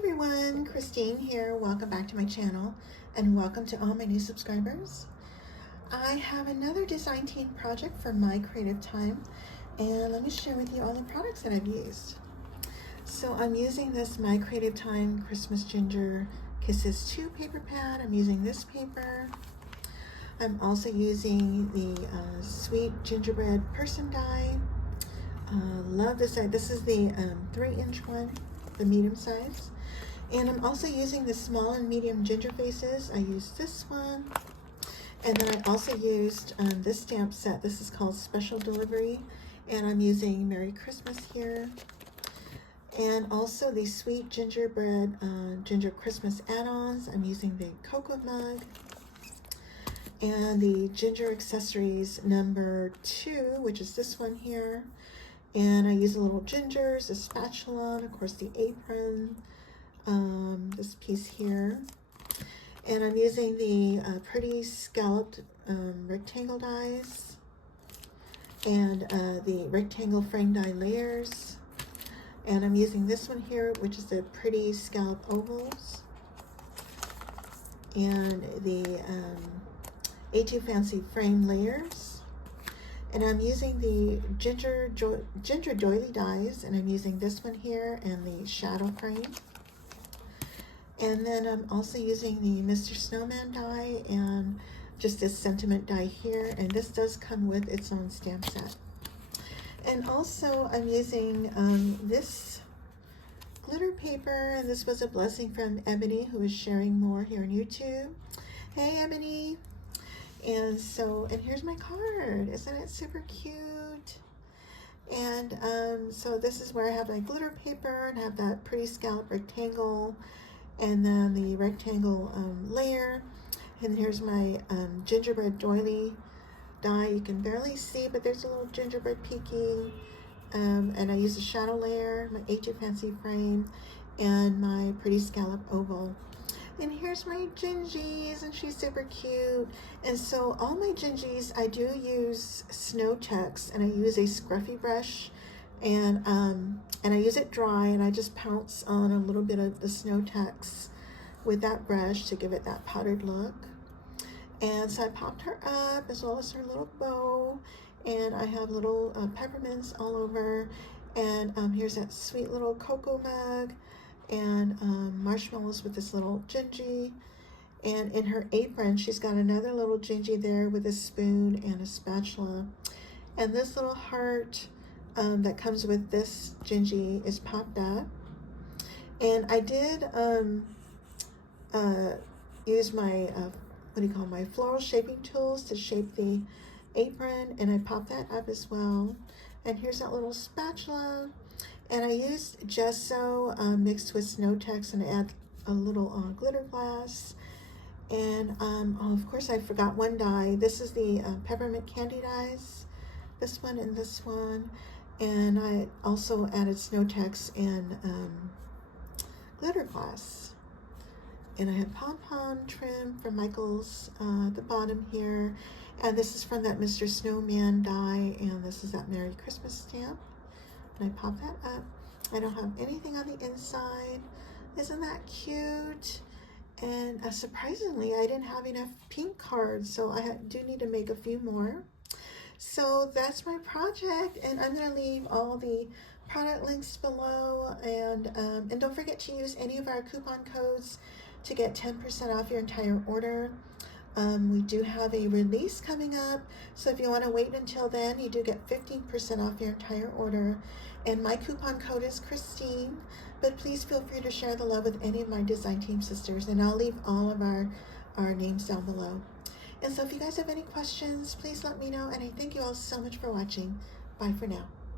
everyone, Christine here. Welcome back to my channel and welcome to all my new subscribers. I have another design team project for my creative time, and let me share with you all the products that I've used. So I'm using this My Creative Time Christmas Ginger Kisses 2 paper pad. I'm using this paper. I'm also using the Sweet Gingerbread Person Die. Love this side. This is the 3-inch one, the medium size. And I'm also using the small and medium ginger faces. I used this one. And then I also used this stamp set. This is called Special Delivery. And I'm using Merry Christmas here. And also the Sweet Gingerbread Ginger Christmas Add Ons. I'm using the cocoa mug. And the Ginger Accessories number 2, which is this one here. And I use the little gingers, a spatula, and of course the apron, this piece here. And I'm using the pretty scalloped rectangle dies and the rectangle frame die layers. And I'm using this one here, which is the pretty scallop ovals. And the A2 Fancy frame layers. And I'm using the Ginger Doily Dies, and I'm using this one here and the shadow frame. And then I'm also using the Mr. Snowman die and just this sentiment die here, and this does come with its own stamp set. And also I'm using this glitter paper, and this was a blessing from Ebony, who is sharing more here on YouTube. Hey Ebony! And so, and here's my card. Isn't it super cute? And so this is where I have my glitter paper and have that pretty scallop rectangle, and then the rectangle layer. And here's my gingerbread doily die. You can barely see, but there's a little gingerbread peeking. And I use a shadow layer, my A2 Fancy frame, and my pretty scallop oval. And here's my gingies, and she's super cute. And so all my gingies, I do use Snow Tex, and I use a scruffy brush, and I use it dry, and I just pounce on a little bit of the Snow Tex with that brush to give it that powdered look. And so I popped her up, as well as her little bow, and I have little peppermints all over. And here's that sweet little cocoa mug, and marshmallows with this little gingy. And in her apron, she's got another little gingy there with a spoon and a spatula. And this little heart that comes with this gingy is popped up. And I did use my my floral shaping tools to shape the apron, and I popped that up as well. And here's that little spatula. And I used gesso mixed with Snow Tex, and I add a little glitter glass. And oh, of course I forgot one die. This is the Peppermint Candy Dies, this one and this one. And I also added Snow Tex and glitter glass. And I have pom-pom trim from Michael's at the bottom here. And this is from that Mr. Snowman die, and this is that Merry Christmas stamp. And I pop that up. I don't have anything on the inside. Isn't that cute? And surprisingly, I didn't have enough pink cards, so I do need to make a few more. So that's my project, and I'm going to leave all the product links below. And don't forget to use any of our coupon codes to get 10% off your entire order. We do have a release coming up, so if you want to wait until then, you do get 15% off your entire order. And my coupon code is Christine, but please feel free to share the love with any of my design team sisters, and I'll leave all of our names down below. And so if you guys have any questions, please let me know, and I thank you all so much for watching. Bye for now.